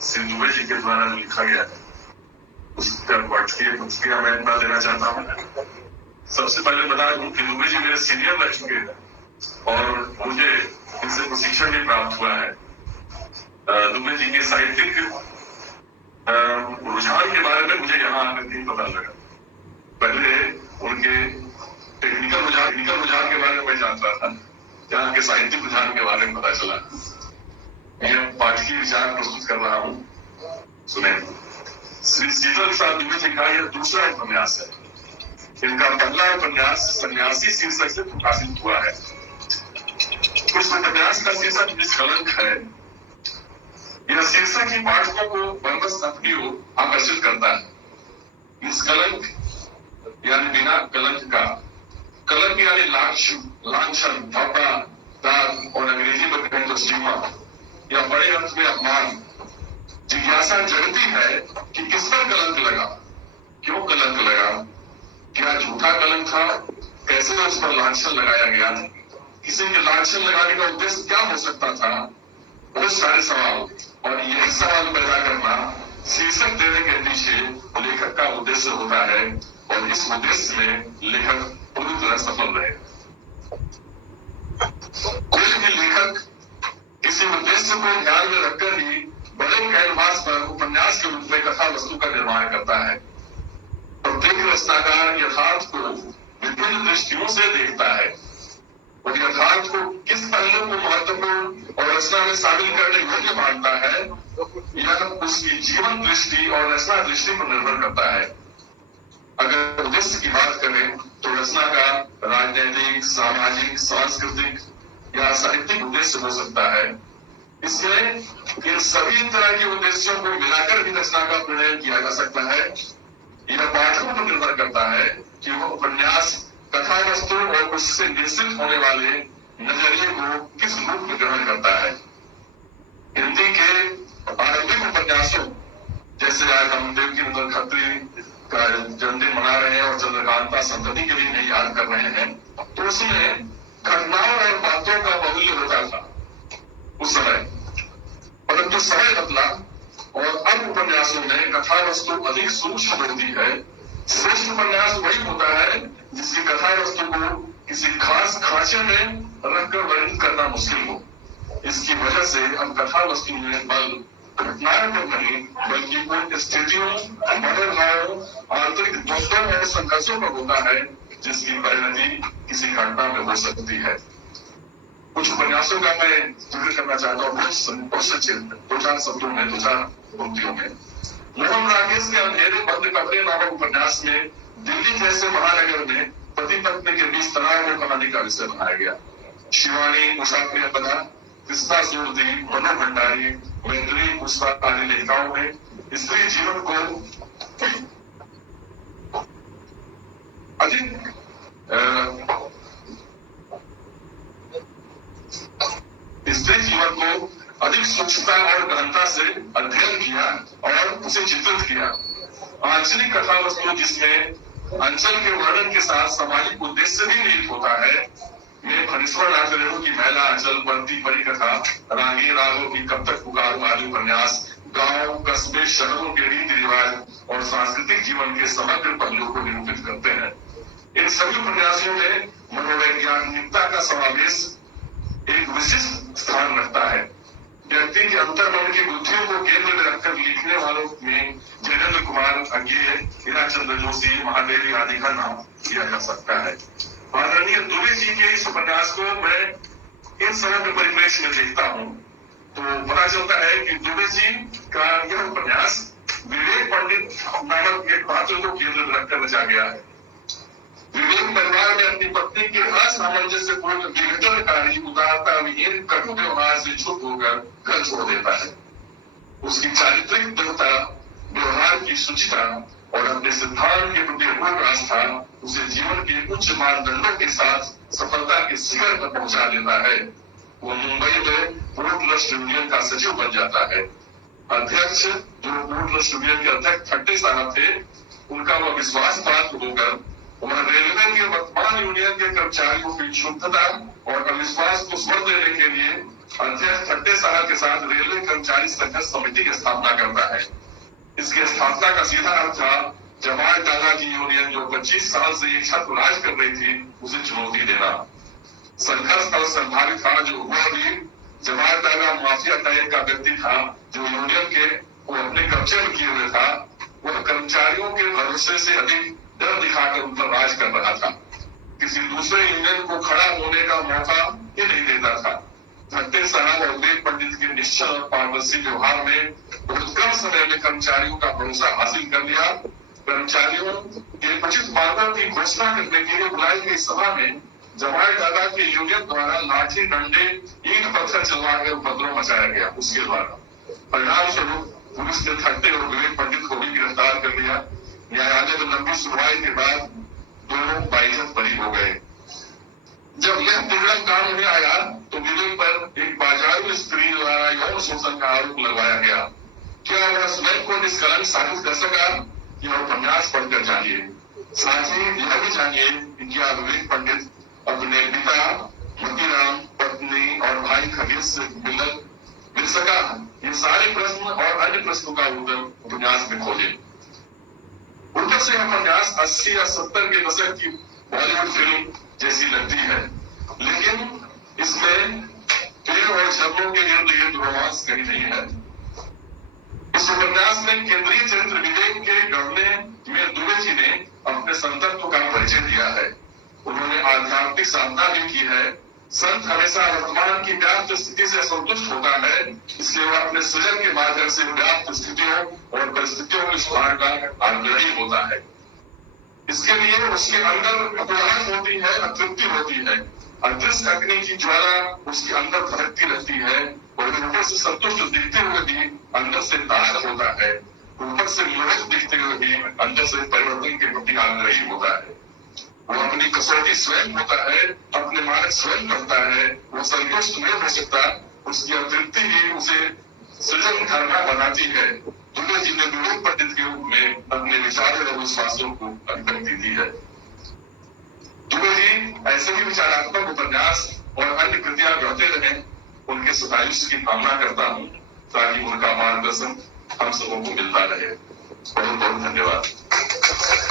श्री दुबे जी के द्वारा जो लिखा गया है उसका पढ़ के प्रतिक्रिया मैं इतना देना चाहता हूँ। सबसे पहले बता दूं कि दुबे जी मेरे सीनियर रह चुके हैं और मुझे इनसे प्रशिक्षण भी प्राप्त हुआ है। दुबे जी के साहित्यिक रुझान के बारे में मुझे यहाँ आकर नहीं पता लगा। पहले उनके टेक्निकल रुझान के बारे में मैं जानता था, यहाँ के साहित्यिक रुझान के बारे में पता चला। मैं पाठकीय विचार प्रस्तुत कर रहा हूँ, सुने। श्री शीतल प्रसाद दुबे जी का यह दूसरा उपन्यास है। इनका पहला उपन्यास सन्यासी शीर्षक से प्रकाशित हुआ है। उस उपन्यास का शीर्षक निष्कलंक है। यह शीर्षक ही पाठकों को बरबस अपनी ओर आकर्षित करता है। निष्कलंक यानी बिना कलंक का, कलंक यानी लांछन, धब्बा, दाग और अंग्रेजी में कहें तो स्टिग्मा या बड़े अर्थ में अपमान। जिज्ञासा जगती है कि किस पर कलंक लगा, क्यों कलंक लगा, क्या झूठा कलंक था, कैसे उस पर लांछन लगाया गया, किसी के लांछन लगाने का उद्देश्य क्या हो सकता था। बहुत सारे सवाल, और यही सवाल पैदा करना शीर्षक देने के पीछे लेखक का उद्देश्य होता है और इस उद्देश्य में लेखक पूरी तरह सफल रहे। कोई भी लेखक किसी उद्देश्य को ध्यान में रखकर ही बड़े कैनवास पर उपन्यास के रूप में कथा वस्तु का निर्माण करता है। प्रत्येक रचनाकार यथार्थ को विभिन्न दृष्टियों से देखता है और यथार्थ को किस पहलू को महत्वपूर्ण और रचना में शामिल करने योग्य मानता है, यह उसकी जीवन दृष्टि और रचना दृष्टि पर निर्भर करता है। अगर उद्देश्य की बात करें तो रचना का राजनीतिक, सामाजिक, सांस्कृतिक या साहित्यिक उद्देश्य हो सकता है। इसमें इन सभी तरह के उद्देश्यों को मिलाकर भी रचना का प्रणयन किया जा सकता है। यह पाठकों पर निर्भर करता है कि वह उपन्यास कथा वस्तु और उससे निश्चित होने वाले नजरिए को किस रूप में ग्रहण करता है। हिंदी के आरंभिक उपन्यासों जैसे आज हम देवकीनंदन खत्री का जन्मदिन मना रहे हैं और चंद्रकांता संतति के लिए नहीं याद कर रहे हैं, तो उसमें घटनाओं और बातों का बहुल्य होता था उस समय, परंतु समय बदला और अब उपन्यासों में कथा वस्तु अधिक सूक्ष्म होती है। श्रेष्ठ उपन्यास वही होता है जिसकी कथा वस्तु को किसी खास खांचे में रखकर वर्णित करना मुश्किल हो। इसकी वजह से हम कथा वस्तु में बल घटनाओं पर नहीं बल्कि उन स्थितियों, मनोभावों, आंतरिक द्वंद्वों और संघर्षों पर होता है जिसकी परिणति किसी घटना में हो सकती है। कुछ उपन्यासों का मैं जिक्र करना चाहता हूँ, बहुत सचिन दो चार शब्दों में, दो चार पंक्तियों में। मोहन राकेश के अंधेरे बंद कमरे नामक उपन्यास में दिल्ली जैसे महानगर में पति पत्नी के बीच तनाव को कहानी का विषय बनाया गया। शिवानी, उषा प्रियंका, कृष्णा सूरदी, मनु भंडारी, मैत्री, पुष्पा आदि लेखिकाओं में स्त्री जीवन को अधिक स्त्री जीवन को अधिक सूक्ष्मता और गहनता से अध्ययन किया और उसे चित्रित किया। आंचलिक कथा वस्तु जिसमें अंचल के वर्णन के साथ सामाजिक उद्देश्य भी निहित होता है, में फणीश्वर नाथ की महिला अंचल, बंती परिकथा, रागी रागों की कब तक पुकारो आदि उपन्यास गांव, कस्बे, शहरों के रीति रिवाज और सांस्कृतिक जीवन के समग्र पहलुओं को निरूपित करते हैं। इन सभी उपन्यासों में मनोवैज्ञानिकता का समावेश एक विशिष्ट स्थान रखता है। व्यक्ति के अंतर्मन की बुद्धियों को केंद्र में रखकर लिखने वालों में जयेंद्र कुमार अज्ञेय, हीराचंद्र जोशी, महादेवी आदि का नाम लिया जा सकता है। आदरणीय दुबे जी के इस उपन्यास को मैं इन समग्र परिप्रेक्ष्य में देखता हूँ तो पता चलता है कि दुबे जी का यह उपन्यास विवेक पंडित नामक एक पात्र को केंद्र में रखकर रचा गया है। विवेक परिवार में अपनी पत्नी के असामंजस्यपूर्ण विघटनकारी उदारता विहीन कटु व्यवहार से चुप होकर घर छोड़ देता है। उसकी चारित्रिक दृढ़ता, व्यवहार की शुचिता और अपने सिद्धांत के प्रति अटूट आस्था उसे जीवन के उच्च मानदंडों के साथ सफलता के शिखर पर पहुंचा देता है। वो मुंबई में पोर्ट ट्रस्ट यूनियन का सचिव बन जाता है। अध्यक्ष जो पोर्ट ट्रस्ट यूनियन के अध्यक्ष खट्टे साहब थे, उनका वह विश्वास पात्र होकर वह रेलवे के वर्तमान यूनियन के कर्मचारियों की क्षुब्धता और अविश्वास को स्वर देने के लिए अध्यक्ष ठट्टे साहब के साथ रेलवे कर्मचारी संघर्ष समिति की स्थापना करता है। इसकी स्थापना का सीधा अर्थ था जमात दादा की यूनियन जो 25 साल से एक छत्र राज कर रही थी उसे चुनौती देना। संघर्ष तब संभावित था जो हुआ भी। जमात दादा माफिया टाइप का व्यक्ति था जो यूनियन के को अपने कब्जे में किए हुए था। वह कर्मचारियों के भरोसे से अधिक डर दिखाकर उन पर राज कर रहा था। किसी दूसरे यूनियन को खड़ा होने का मौका ही नहीं देता था। ठट्टे साहब और विवेक पंडित के निश्चल और पारदर्शी व्यवहार में बहुत कम समय में कर्मचारियों का भरोसा हासिल कर लिया। कर्मचारियों के उचित मानों की घोषणा करने के लिए बुलाई गई सभा में जमात दादा के यूनियन द्वारा लाठी डंडे ईंट पत्थर चलवाकर उपद्रव मचाया गया। उसके द्वारा परिणाम स्वरूप पुलिस ने ठट्टे और विवेक पंडित को भी गिरफ्तार कर लिया। न्यायालय में लंबी सुनवाई के बाद दोनों बाइज्जत बरी हो गए। जब यह तिगड़म काम में आया तो विवेक पर एक बाजारू स्त्री द्वारा यौन शोषण का आरोप लगवाया गया। क्या वह स्वयं को निष्कलंक साबित कर सका? यह उपन्यास पढ़कर जानिए। साथ ही यह भी जानिए कि क्या विवेक पंडित अपने पिता मतीराम, पत्नी और भाई खगेश से मिल सका? ये सारे प्रश्न और अन्य प्रश्नों का उत्तर उपन्यास में खोजे। ऊपर से उपन्यास 80 या 70 के दशक की बॉलीवुड फिल्म जैसी लगती है, लेकिन इसमें पेड़ और झरनों के इर्द गिर्द रोमांस कहीं नहीं है। इस उपन्यास में केंद्रीय चरित्र विवेक के गढ़ने में दुबे जी ने अपने संतत्व का परिचय दिया है। उन्होंने आध्यात्मिक साधना भी की है। संत हमेशा वर्तमान की व्याप्त स्थिति से संतुष्ट होता है, इसलिए वह अपने सृजन के माध्यम से व्याप्त स्थितियों और परिस्थितियों के सुधार का आग्रही होता है। इसके लिए उसके अंदर अपराध होती है, अतृप्ति होती है। अदृश्य अग्नि की ज्वाला उसके अंदर भड़कती रहती है और ऊपर से संतुष्ट दिखते हुए भी अंदर से दाग होता है। ऊपर से मोहित दिखते हुए भी अंदर से परिवर्तन के प्रति आग्रही होता है। वो अपनी कसौटी स्वयं होता है, अपने मानक स्वयं करता है। वो संतुष्ट नहीं हो सकता, उसकी अतृप्ति ही उसे सृजन करना बनाती है। दुबे जी ने विवेक पंडित के रूप में अपने विचारों और विश्वासों को अभिव्यक्ति दी है। दुबे जी ऐसे ही विचारात्मक उपन्यास और अन्य कृतियां गढ़ते रहे। उनके सदायुष्य की कामना करता हूँ ताकि उनका मार्गदर्शन हम सबों को मिलता रहे। बहुत बहुत धन्यवाद।